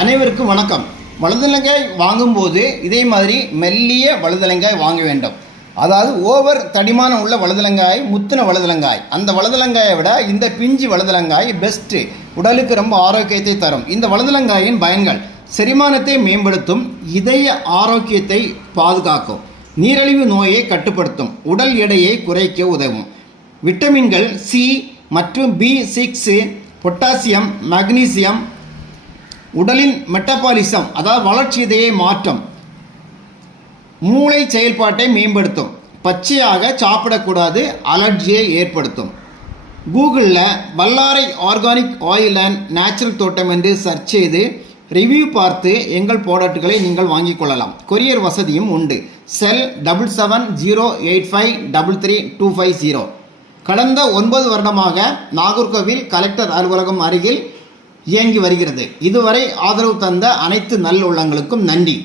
அனைவருக்கும் வணக்கம். வலதுலங்காய் வாங்கும்போது இதே மாதிரி மெல்லிய வலதுலங்காய் வாங்க வேண்டும். அதாவது ஓவர் தடிமானம் உள்ள வலதுலங்காய், முத்தின வலதுலங்காய். அந்த வலதுலங்காயை விட இந்த பிஞ்சு வலதுலங்காய் பெஸ்ட்டு, உடலுக்கு ரொம்ப ஆரோக்கியத்தை தரும். இந்த வலதுலங்காயின் பயன்கள்: செரிமானத்தை மேம்படுத்தும், இதய ஆரோக்கியத்தை பாதுகாக்கும், நீரிழிவு நோயை கட்டுப்படுத்தும், உடல் எடையை குறைக்க உதவும். விட்டமின்கள் சி மற்றும் B6, பொட்டாசியம், மக்னீசியம், உடலின் மெட்டபாலிசம் அதாவது வளர்ச்சிதையை மாற்றம், மூளை செயல்பாட்டை மேம்படுத்தும். பச்சையாக சாப்பிடக்கூடாது, அலர்ஜியை ஏற்படுத்தும். கூகுளில் வல்லாரை ஆர்கானிக் ஆயில் அண்ட் நேச்சுரல் தோட்டம் என்று சர்ச் செய்து ரிவ்யூ பார்த்து எங்கள் ப்ராடக்ட்களை நீங்கள் வாங்கிக் கொள்ளலாம். கொரியர் வசதியும் உண்டு. செல் 7708533250. கடந்த 9 வருடமாக நாகர்கோவில் கலெக்டர் அலுவலகம் அருகில் இயங்கி வருகிறது. இதுவரை ஆதரவு தந்த அனைத்து நல்லுள்ளங்களுக்கும் நன்றி.